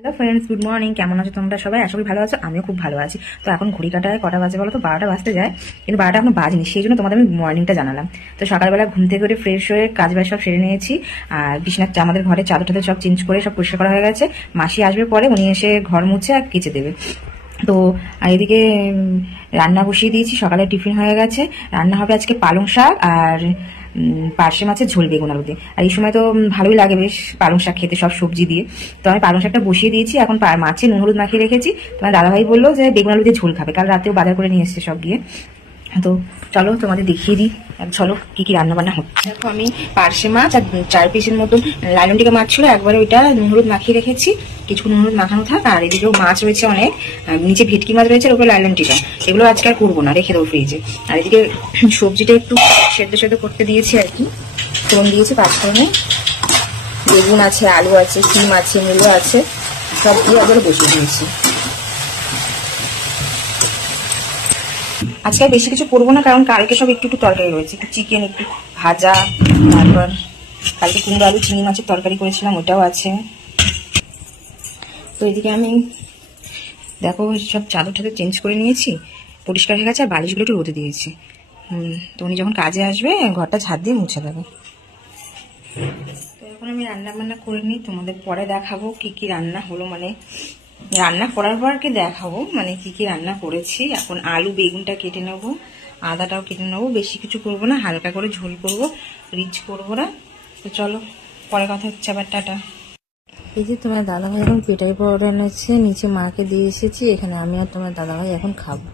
Hello friends, good morning. কেমন আছো তোমরা সবাই? আশা করি ভালো আছো। আমিও খুব ভালো আছি। তো এখন ঘড়ি কাটায় কটা বাজে বলো তো? 12টা বাজতে যায়, কিন্তু 12টা এখনো বাজেনি। সেই জন্য তোমাদের আমি মর্নিংটা জানালাম। তো সকালবেলা ঘুম থেকে করে ফ্রেশ হয়ে কাজ বাজ সব সেরে নিয়েছি। আর বিছানার আমাদের ঘরে চাদর টাদর সব চেঞ্জ করে সব পরিষ্কার করা হয়ে গেছে। মাসি আসবে পরে, উনি এসে ঘর মুছে আর কেচে দেবে। তো আর এদিকে রান্না বসিয়ে দিয়েছি। সকালে টিফিন হয়ে গেছে। রান্না হবে আজকে পালং শাক আর পার্শে মাছের ঝোল বেগুন আলু দিয়ে। আর এই সময় তো ভালোই লাগে বেশ পালং শাক খেতে, সব সবজি দিয়ে। তো আমি পালং শাকটা বসিয়ে দিয়েছি। এখন মাছে নুন হলুদ মাখিয়ে রেখেছি। তোমার দাদাভাই বললো যে বেগুন আলু দিয়ে ঝোল খাবে, কাল রাতেও বাজার করে নিয়ে এসছে সব গিয়ে। তো চলো তোমাদের দেখিয়ে দিই। চলো কি কি রান্না বান্না হচ্ছে। দেখো আমি পার্শে মাছ আর 4 পিসের মতন লাইলন টিকা মাছ ছিল, একবারে ওইটা নুন হলুদ মাখিয়ে রেখেছি। কিছু নুন হলুদ মাখানো থাক। আর এদিকেও মাছ রয়েছে অনেক, নিচে ভেটকি মাছ রয়েছে, ওপরে লাইলন টিকা। এগুলো আজকে আর করবো না, রেখে দেবো ফ্রিজে। আর এদিকে সবজিটা একটু সেদ্ধ করতে দিয়েছি আর কি। ফোড়ন দিয়েছি, পাঁচফোড়নে বেগুন আছে, আলু আছে, সিম আছে, মূলো আছে, সব দিয়ে একবারে বসিয়ে দিয়েছি। আজকে আর বেশি কিছু করবো না, কারণ কালকে সব একটু একটু তরকারি রয়েছে, একটু চিকেন, একটু ভাজা, তারপর কালকে কুমড়ো আলু চিংড়ি মাছের তরকারি করেছিলাম, ওটাও আছে। তো এদিকে আমি দেখো সব চাদর টাদর চেঞ্জ করে নিয়েছি, পরিষ্কার হয়ে গেছে। আর বালিশগুলো একটু রোদে দিয়েছি। তো উনি যখন কাজে আসবে ঘরটা ঝাড় দিয়ে মুছে দেবো। তো এখন আমি রান্না বান্না করে নিই, তোমাদের পরে দেখাবো কি কি রান্না হলো। মানে রান্না করার পর কি দেখাবো, মানে কি কি রান্না করেছি। এখন আলু বেগুনটা কেটে নেবো, আদাটাও কেটে নেবো। বেশি কিছু করবো না, হালকা করে ঝোল করবো, রিচ করবো না। তো চলো পরে কথা হচ্ছে আবার, টাটা। এই যে তোমার দাদাভাই এখন পেটাই পাউডার এনেছে, নিচে মাকে দিয়ে এসেছি। এখানে আমি আর তোমার দাদাভাই এখন খাবো।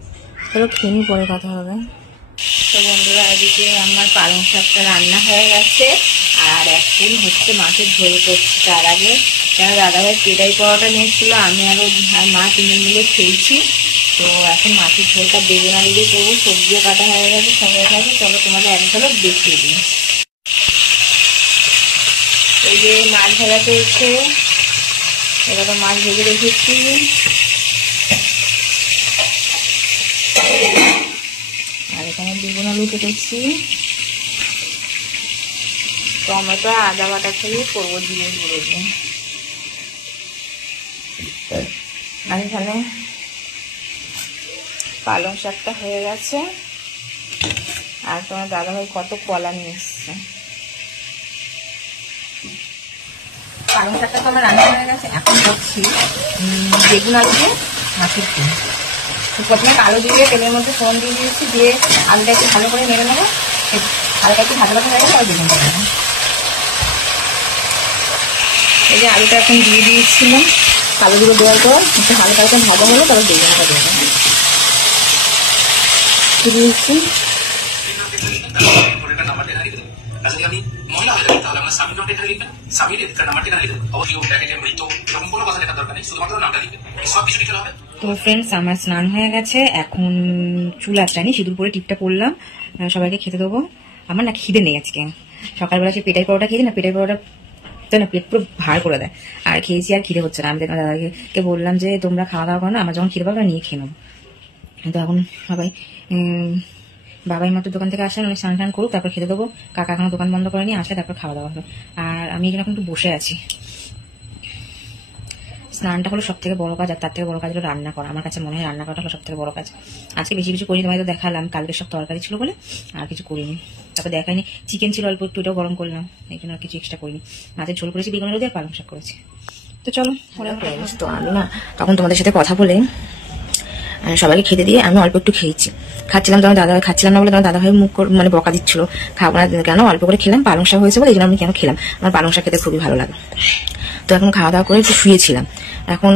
চলো খেয়ে পরে কথা হবে। তো বন্ধুরা, এদিকে আমার পালং শাকটা রান্না হয়ে গেছে, আর এখন হচ্ছে মাছের ঝোল করছি। তার আগে কেন দাদাভাই পেটাই পাউডার নিয়েছিল, আমি আর মা তিনজন মিলে খেয়েছি। তো এখন মাছের ঝোলটা বেগুন আলু দিয়ে করবো। সবজিও কাটা হয়ে গেছে, সঙ্গে গেছে। চলো তোমাদের এক ঝলক দেখিয়ে দিই। এই যে মাছ ভাজা চলছে, এবার মাছ ভেজে রেখেছি। আর এখানে বেগুন আলু কেটেছি, টমেটো আদা বাটা থেকে করবো দিয়ে গুঁড়ো দিয়ে। আর এখানে পালং শাকটা হয়ে গেছে। আর তোমার দাদাভাই কত কলা নিয়ে এসছে। পালং শাকটা তো আমার রান্না হয়ে গেছে। এখন করছি বেগুন আলু দিয়ে মাছের ঝোল। প্রথমে আলু দিয়ে তেলের মধ্যে ফোড়ন দিয়ে দিয়েছি, দিয়ে আলুটা একটু ভালো করে নেড়ে নেবো। হালকা একটু ভাজা ভাজা হয়ে গেলে আর বেগুনটা দেবো। এই যে আলুটা এখন দিয়ে দিয়েছিলাম, আলুগুলো দেওয়ার পর একটু হালকা হালকা ভাজা হলে তারপর বেগুনটা দেবো। দিয়েছি তো ফ্রেন্ডস, আমার স্নান হয়ে গেছে। এখন চুল আঁচড়ানি, সিঁদুর পরে টিপটা পরলাম, সবাইকে খেতে দেবো। আমার না খিদে নেই আজকে। সকালবেলা সে পেটাই পাউডার খেয়েছি না, পেটাই পাউডার তো না পেট পুরো ভার করে দেয়। আর খেয়েছি, আর খিদে হচ্ছে না। আমি দাদাকে বললাম যে তোমরা খাওয়া দাওয়া করো না, আমার যখন খিদে পাবে নিয়ে খেয়ে নেবো। তো এখন সবাই বাবাই মাত্র দোকান থেকে আসেন, অনেক স্নান টান করুক, তারপর খেতে দেবো। কাকা এখনো দোকান বন্ধ করে নিয়ে আসে, তারপর খাওয়া দাওয়া হবে। আর আমি এখানে এখন একটু বসে আছি। স্নানটা হলো সব থেকে বড় কাজ, আর তার থেকে বড় কাজ হলো রান্না করা। আমার কাছে মনে হয় রান্না করাটা হলো সব থেকে বড় কাজ। আজকে বেশি কিছু করিনি, তোমায় তো দেখালাম। কালকে সব তরকারি ছিল বলে আর কিছু করিনি। তারপর দেখাইনি, চিকেন ছিল অল্প একটু, ওটাও গরম করলাম। এই জন্য আর কিছু এক্সট্রা করিনি। মাছের ঝোল করেছি, বেগুন আলু দিয়ে পালং শাক করেছি। তো চলো। তো আমি না তখন তোমাদের সাথে কথা বলে সবাইকে খেতে দিয়ে আমি অল্প একটু খেয়েছি। খাচ্ছিলাম, তোমার দাদাভাই খাচ্ছিলাম না বলে তোমার দাদাভাই মুখ মানে বকা দিচ্ছিল, খাবো না কেন, অল্প করে খেলাম। পালং শাক হয়েছে বলে এই জন্য আমি কেন খেলাম। আমার পালং শাক খেতে খুবই ভালো লাগে। তো এখন খাওয়া দাওয়া করে একটু শুয়েছিলাম। এখন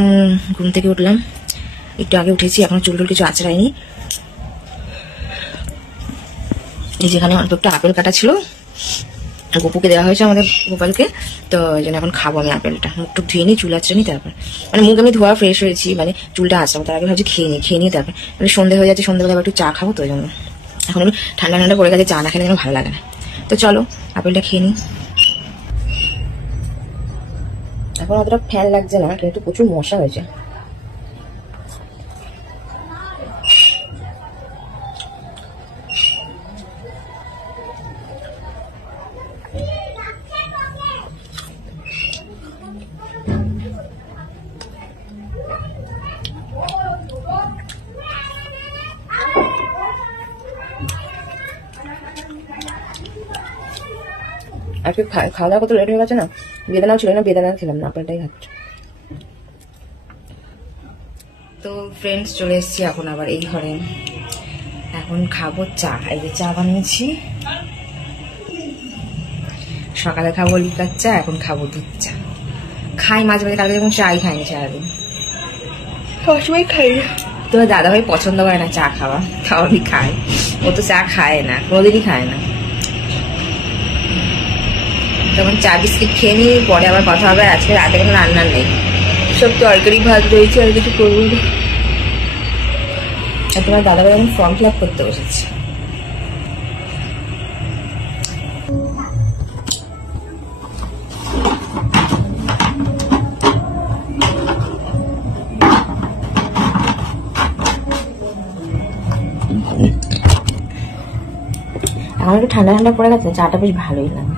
ঘুম থেকে উঠলাম, একটু আগে উঠেছি। এখন চুল টুল কিছু আঁচড়াইনি। এই যেখানে অল্প একটু আপেল কাটা ছিল, গোপুকে দেওয়া হয়েছে, আমাদের গোপালকে। তো এই জন্য এখন খাবো আমি আপেলটা। মুখ টুক ধুয়ে নিই, চুল আঁচড়ে নিই, তারপর মানে মুখ আমি ধোয়া ফ্রেশ হয়েছি, মানে চুলটা আঁচড়াবো। তার আগে ভাবছি খেয়ে নিই তারপর, মানে সন্ধ্যে হয়ে যাচ্ছে, সন্ধ্যেবেলা একটু চা খাবো। তো ওই জন্য এখন একটু ঠান্ডা ঠান্ডা পড়ে গেছে, চা না খেলে যেন ভালো লাগে না। তো চলো আপেলটা খেয়ে নিই। এখন অতটা ফ্যান লাগছে না, কিন্তু প্রচুর মশা হয়েছে। আজকে খাওয়া দাওয়া কত লেট হয়ে গেছে না, বেদানাও ছিল না, বেদানা খেলাম না, আপনারটাই খাচ্ছি। তো ফ্রেন্ডস চলে এসেছি এখন আবার এই ঘরে, এখন খাবো চা। এই যে চা বানিয়েছি, সকালে খাবো লিকার চা, এখন খাবো দুধ চা। খাই মাঝে মাঝে, কালকে যখন চাই খাইনি সারাদিন, সবসময় খাই না। তোমার দাদাভাই পছন্দ করে না চা খাওয়া, তাও আমি খাই, ও তো চা খায় না, কোনোদিনই খায় না। তখন চা বিস্কিট খেয়ে নিই, পরে আবার কথা হবে। আজকে রাতে কোনো রান্না নেই, সব তরকারি ভাত রয়েছে, আর কিছু করবো না। আর তোমার দাদাভাই এখন ফর্ম ফিল আপ করতে বসেছে। এখন একটু ঠান্ডা ঠান্ডা পড়ে গেছে, চাটা বেশ ভালোই লাগে।